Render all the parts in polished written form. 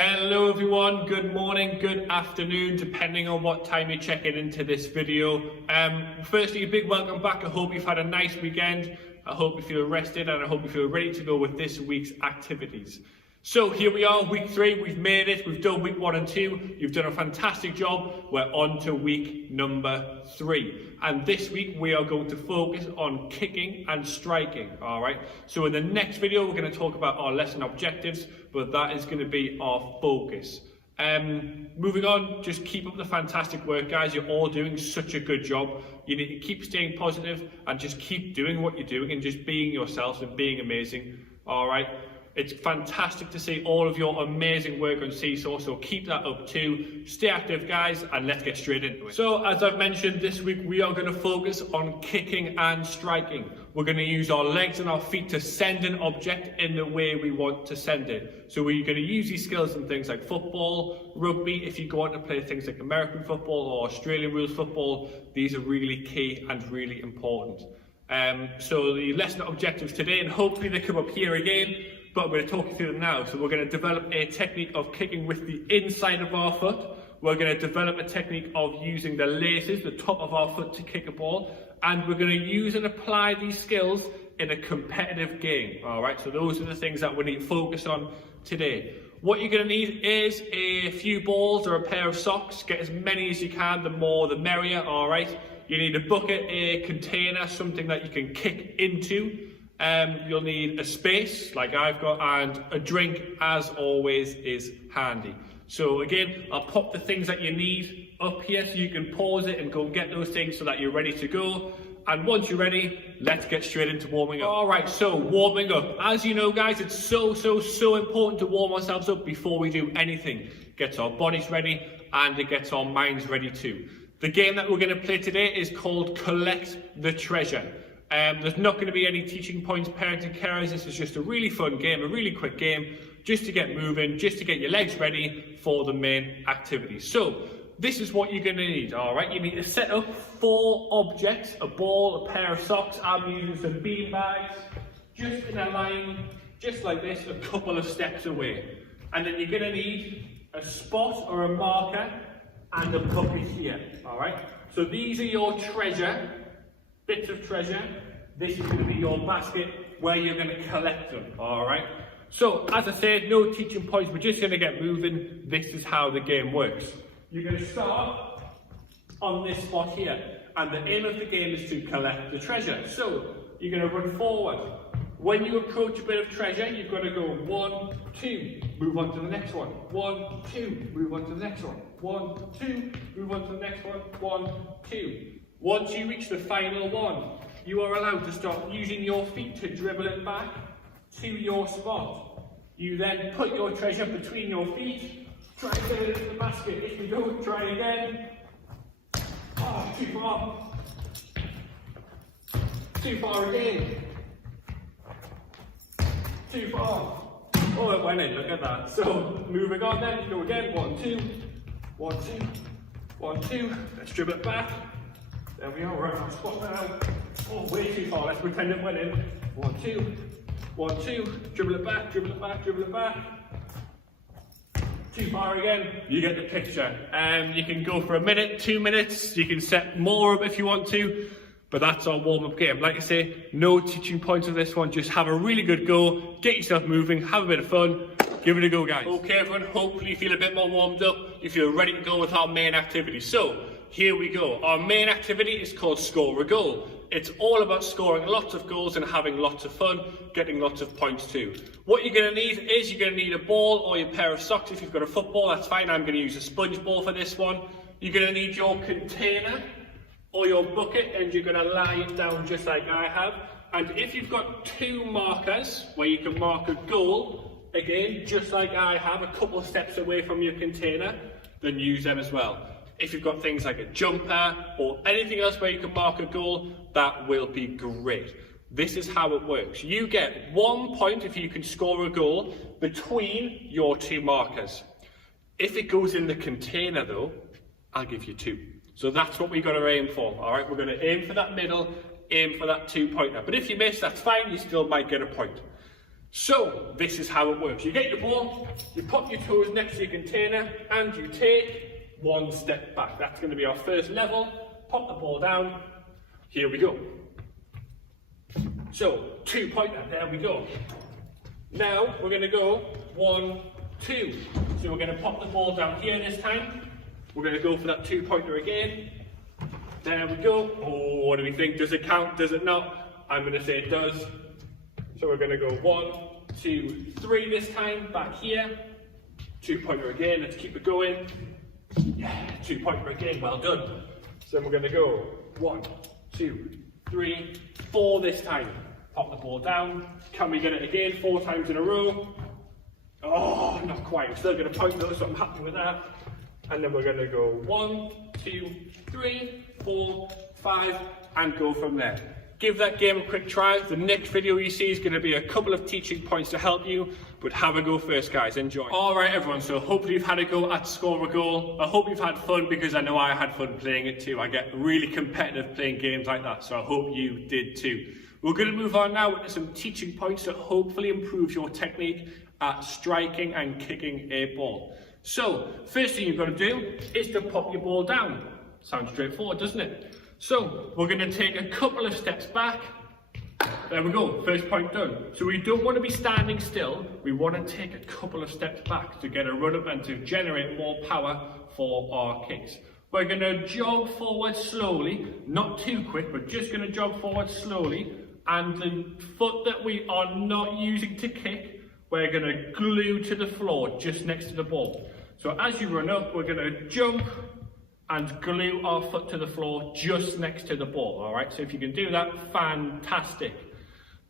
Hello everyone, good morning, good afternoon, depending on what time you're checking into this video. Firstly, a big welcome back. I hope you've had a nice weekend. I hope you feel rested and I hope you feel ready to go with this week's activities. So here we are, week 3, we've made it, we've done week 1 and 2, you've done a fantastic job, we're on to week number 3. And this week we are going to focus on kicking and striking, alright? So in the next video we're going to talk about our lesson objectives, but that is going to be our focus. Moving on, just keep up the fantastic work, guys. You're all doing such a good job. You need to keep staying positive and just keep doing what you're doing and just being yourselves and being amazing, alright? It's fantastic to see all of your amazing work on Seesaw, so keep that up too. Stay active, guys, and let's get straight into it. So, as I've mentioned, this week we are going to focus on kicking and striking. We're going to use our legs and our feet to send an object in the way we want to send it. So we're going to use these skills in things like football, rugby. If you go on to play things like American football or Australian rules football, these are really key and really important. So the lesson objectives today, and hopefully they come up here again, but I'm going to talk you through them now. So we're going to develop a technique of kicking with the inside of our foot. We're going to develop a technique of using the laces, the top of our foot, to kick a ball. And we're going to use and apply these skills in a competitive game. All right, so those are the things that we need to focus on today. What you're going to need is a few balls or a pair of socks. Get as many as you can, the more the merrier, all right? You need a bucket, a container, something that you can kick into. You'll need a space, like I've got, and a drink, as always, is handy. So again, I'll pop the things that you need up here so you can pause it and go and get those things so that you're ready to go. And once you're ready, let's get straight into warming up. Alright, so warming up. As you know, guys, it's so important to warm ourselves up before we do anything. It gets our bodies ready and it gets our minds ready too. The game that we're going to play today is called Collect the Treasure. There's not going to be any teaching points, parents and carers. This is just a really fun game, a really quick game, just to get moving, just to get your legs ready for the main activity. So, this is what you're going to need, alright? You need to set up 4 objects, a ball, a pair of socks. I'm using some bean bags, just in a line, just like this, a couple of steps away. And then you're going to need a spot or a marker and a bucket here, alright? So these are your treasure, bits of treasure. This is going to be your basket where you're going to collect them, alright? So, as I said, no teaching points, we're just going to get moving. This is how the game works. You're going to start on this spot here, and the aim of the game is to collect the treasure. So, you're going to run forward. When you approach a bit of treasure, you've got to go 1, 2, move on to the next one. 1, 2, move on to the next one. 1, 2, move on to the next one. 1, 2. Once you reach the final one, you are allowed to start using your feet to dribble it back to your spot. You then put your treasure between your feet, try and get it into the basket. If you don't, try again. Oh, too far. Too far again. Too far. Oh, it went in, look at that. So, moving on then, go again. 1, 2, 1, 2, 1, 2. Let's dribble it back. There we are, we're at our spot now. Oh, way too far, let's pretend it went in. 1, 2, 1, 2, dribble it back, dribble it back, dribble it back. Too far again, you get the picture. You can go for a minute, 2 minutes, you can set more up if you want to, but that's our warm-up game. Like I say, no teaching points of this one, just have a really good go, get yourself moving, have a bit of fun, give it a go, guys. Okay everyone, hopefully you feel a bit more warmed up, you feel ready to go with our main activity. So, here we go. Our main activity is called Score a Goal. It's all about scoring lots of goals and having lots of fun, getting lots of points too. What you're going to need is you're going to need a ball or your pair of socks. If you've got a football, that's fine. I'm going to use a sponge ball for this one. You're going to need your container or your bucket and you're going to lie it down just like I have. And if you've got 2 markers where you can mark a goal, again, just like I have, a couple of steps away from your container, then use them as well. If you've got things like a jumper or anything else where you can mark a goal, that will be great. This is how it works. You get 1 point if you can score a goal between your 2 markers. If it goes in the container though, I'll give you 2. So that's what we've got to aim for. Alright, we're going to aim for that middle, aim for that 2-pointer. But if you miss, that's fine, you still might get a point. So this is how it works. You get your ball, you pop your toes next to your container, and you take one step back. That's going to be our first level. Pop the ball down. Here we go. So 2-pointer, there we go. Now we're going to go 1, 2. So we're going to pop the ball down here this time. We're going to go for that 2-pointer again. There we go. Oh, what do we think? Does it count? Does it not? I'm going to say it does. So we're going to go 1, 2, 3 this time, back here. 2-pointer again, let's keep it going. Yeah, 2-pointer again, well done. So we're going to go 1, 2, 3, 4 this time. Pop the ball down. Can we get it again 4 times in a row? Oh, not quite. I'm still going to point though, so I'm happy with that. And then we're going to go 1, 2, 3, 4, 5, and go from there. Give that game a quick try. The next video you see is going to be a couple of teaching points to help you, but have a go first, guys. Enjoy. All right, everyone, so hopefully you've had a go at Score a Goal. I hope you've had fun, because I know I had fun playing it too. I get really competitive playing games like that, so I hope you did too. We're going to move on now with some teaching points that hopefully improve your technique at striking and kicking a ball. So, first thing you've got to do is to pop your ball down. Sounds straightforward, doesn't it? So, we're going to take a couple of steps back. There we go, first point done. So we don't want to be standing still, we want to take a couple of steps back to get a run up and to generate more power for our kicks. We're going to jog forward slowly, not too quick, but just going to jog forward slowly. And the foot that we are not using to kick, we're going to glue to the floor just next to the ball. So as you run up, we're going to jump and glue our foot to the floor just next to the ball, all right? So if you can do that, fantastic.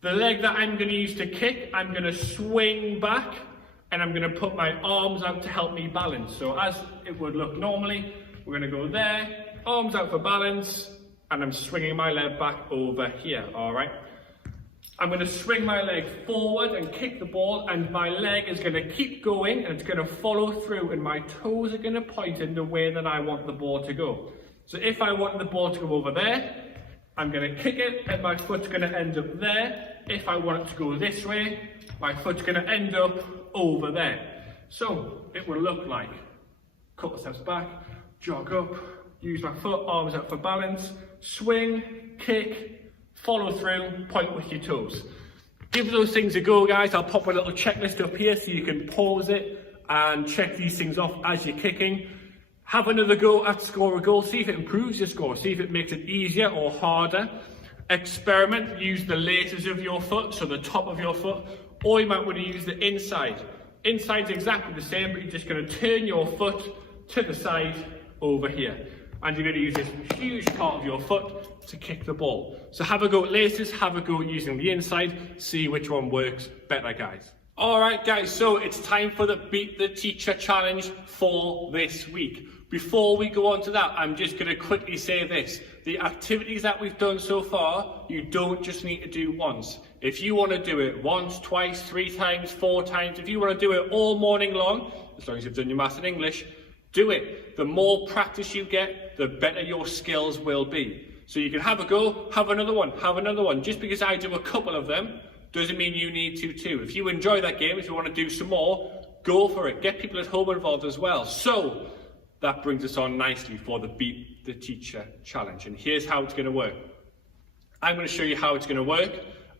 The leg that I'm going to use to kick, I'm going to swing back, and I'm going to put my arms out to help me balance. So as it would look normally, we're going to go there, arms out for balance, and I'm swinging my leg back over here, all right? I'm going to swing my leg forward and kick the ball, and my leg is going to keep going and it's going to follow through, and my toes are going to point in the way that I want the ball to go. So if I want the ball to go over there, I'm going to kick it and my foot's going to end up there. If I want it to go this way, my foot's going to end up over there. So it will look like a couple steps back, jog up, use my foot, arms up for balance, swing, kick, follow through, point with your toes. Give those things a go, guys. I'll pop a little checklist up here so you can pause it and check these things off as you're kicking. Have another go at Score a Goal. See if it improves your score. See if it makes it easier or harder. Experiment. Use the laces of your foot, so the top of your foot, or you might want to use the inside. Inside's exactly the same, but you're just going to turn your foot to the side over here. And you're going to use this huge part of your foot to kick the ball. So have a go at laces, have a go at using the inside, see which one works better, guys. Alright guys, so it's time for the Beat the Teacher challenge for this week. Before we go on to that, I'm just going to quickly say this. The activities that we've done so far, you don't just need to do once. If you want to do it once, twice, 3 times, 4 times, if you want to do it all morning long, as long as you've done your maths and English, do it. The more practice you get, the better your skills will be. So you can have a go, have another one, have another one. Just because I do a couple of them doesn't mean you need to too. If you enjoy that game, if you want to do some more, go for it. Get people at home involved as well. So that brings us on nicely for the Beat the Teacher challenge. And here's how it's going to work. I'm going to show you how it's going to work.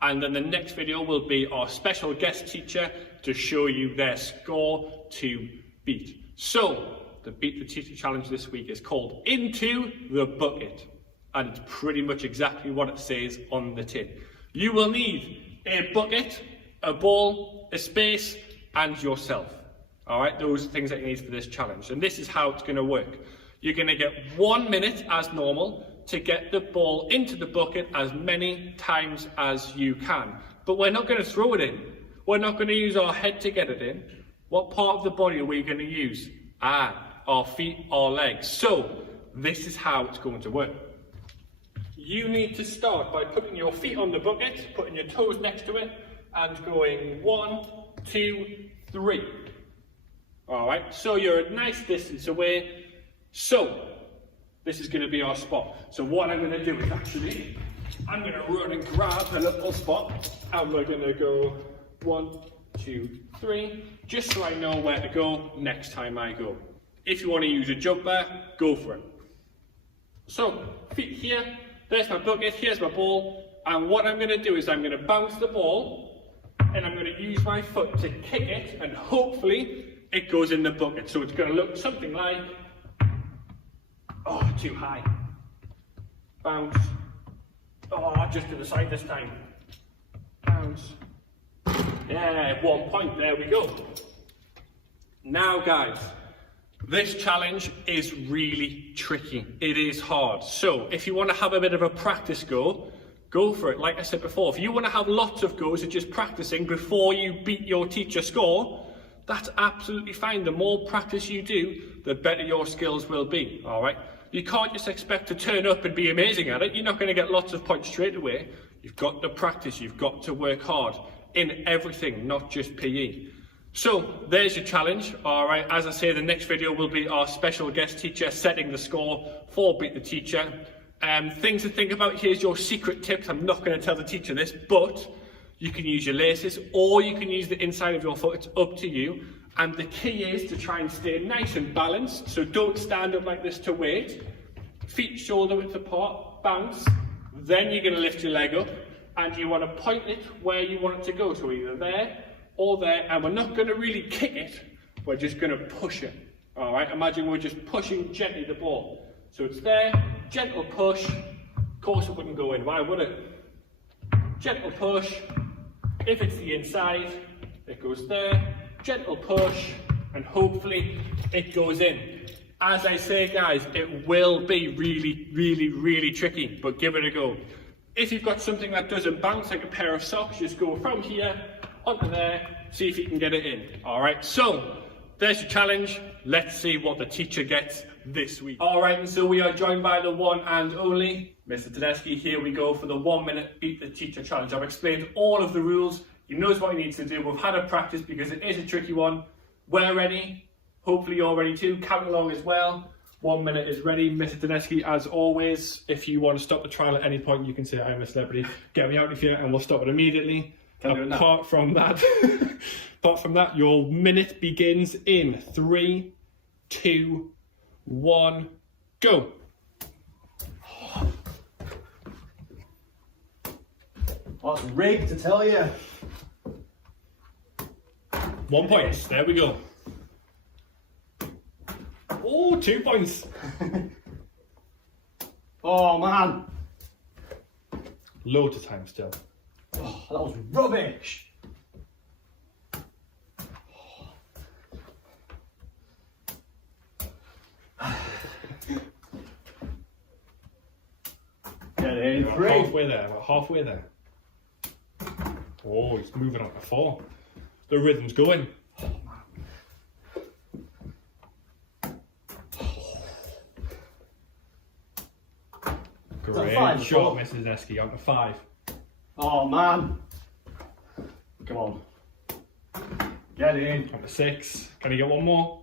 And then the next video will be our special guest teacher to show you their score to beat. So the Beat the Teacher challenge this week is called Into the Bucket. And it's pretty much exactly what it says on the tin. You will need a bucket, a ball, a space, and yourself. All right, those are things that you need for this challenge. And this is how it's going to work. You're going to get 1 minute as normal to get the ball into the bucket as many times as you can. But we're not going to throw it in. We're not going to use our head to get it in. What part of the body are we going to use? Our feet, our legs. So this is how it's going to work. You need to start by putting your feet on the bucket, putting your toes next to it, and going 1, 2, 3. All right, so you're a nice distance away. So this is going to be our spot. So what I'm going to do is I'm going to run and grab a little spot, and we're going to go 1, 2, 3, just so I know where to go next time I go. If you want to use a jumper, go for it. So, feet here, there's my bucket, here's my ball, and what I'm going to do is I'm going to bounce the ball, and I'm going to use my foot to kick it, and hopefully it goes in the bucket. So it's going to look something like, oh, too high. Bounce. Oh, just to the side this time. Bounce. Yeah, 1 point, there we go. Now guys, this challenge is really tricky. It is hard. So if you want to have a bit of a practice go for it. Like I said before, if you want to have lots of goes at just practicing before you beat your teacher score, that's absolutely fine. The more practice you do, the better your skills will be, all right? You can't just expect to turn up and be amazing at it. You're not going to get lots of points straight away. You've got to practice, you've got to work hard in everything, not just PE. So there's your challenge, all right? As I say, the next video will be our special guest teacher setting the score for Beat the Teacher. Things to think about, here's your secret tips. I'm not going to tell the teacher this, but you can use your laces or you can use the inside of your foot. It's up to you. And the key is to try and stay nice and balanced. So don't stand up like this to wait. Feet shoulder width apart, bounce. Then you're going to lift your leg up and you want to point it where you want it to go. So either there or there. And we're not going to really kick it. We're just going to push it. All right, imagine we're just pushing gently the ball. So it's there, gentle push. Of course it wouldn't go in, why would it? Gentle push. If it's the inside, it goes there. Gentle push, and hopefully it goes in. As I say guys, it will be really, really, really tricky, but give it a go. If you've got something that doesn't bounce, like a pair of socks, just go from here onto there, see if you can get it in. All right, so there's your challenge. Let's see what the teacher gets this week. All right, and so we are joined by the one and only Mr. Tedeschi. Here we go for the 1 minute Beat the Teacher challenge. I've explained all of the rules. He knows what he needs to do. We've had a practice because it is a tricky one. We're ready. Hopefully you're ready too. Count along as well. 1 minute is ready. Mr. Tedeschi, as always, if you want to stop the trial at any point, you can say, I'm a celebrity. Get me out of here and we'll stop it immediately. Apart from that, your minute begins in 3, 2, 1, go. Well, it's rigged, to tell you. 1 point. There we go. Oh, 2 points. Oh, man. Loads of time still. Oh, that was rubbish. Get in. We're halfway there. We're halfway there. Oh, he's moving on to 4. The rhythm's going. Great shot, Mrs. Tedeschi, on to 5. Oh, man. Come on. Get in. On to 6. Can you get one more?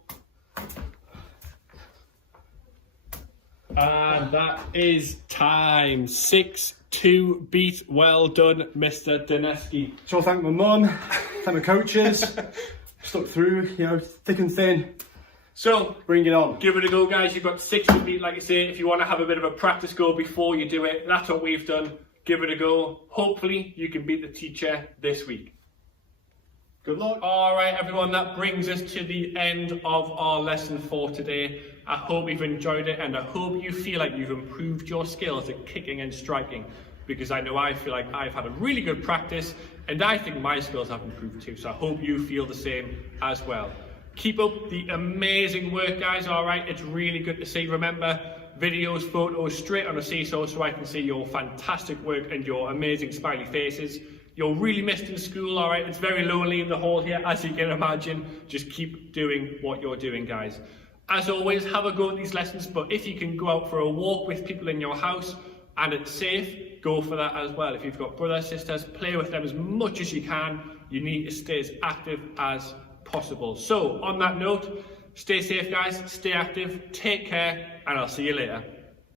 And that is time. 6-2 beat. Well done, Mr. Tedeschi. So thank my mum, thank my coaches. Stuck through, you know, thick and thin. So, bring it on. Give it a go, guys. You've got 6 to beat, like I say. If you want to have a bit of a practice go before you do it, that's what we've done. Give it a go. Hopefully, you can beat the teacher this week. Good luck. All right, everyone, that brings us to the end of our lesson for today. I hope you've enjoyed it, and I hope you feel like you've improved your skills at kicking and striking, because I know I feel like I've had a really good practice, and I think my skills have improved too, so I hope you feel the same as well. Keep up the amazing work, guys, all right? It's really good to see. Remember, videos, photos, straight on a seesaw so I can see your fantastic work and your amazing smiley faces. You're really missed in school, all right? It's very lonely in the hall here, as you can imagine. Just keep doing what you're doing, guys. As always, have a go at these lessons, but if you can go out for a walk with people in your house and it's safe, go for that as well. If you've got brothers, sisters, play with them as much as you can. You need to stay as active as possible. So, on that note, stay safe, guys, stay active, take care, and I'll see you later.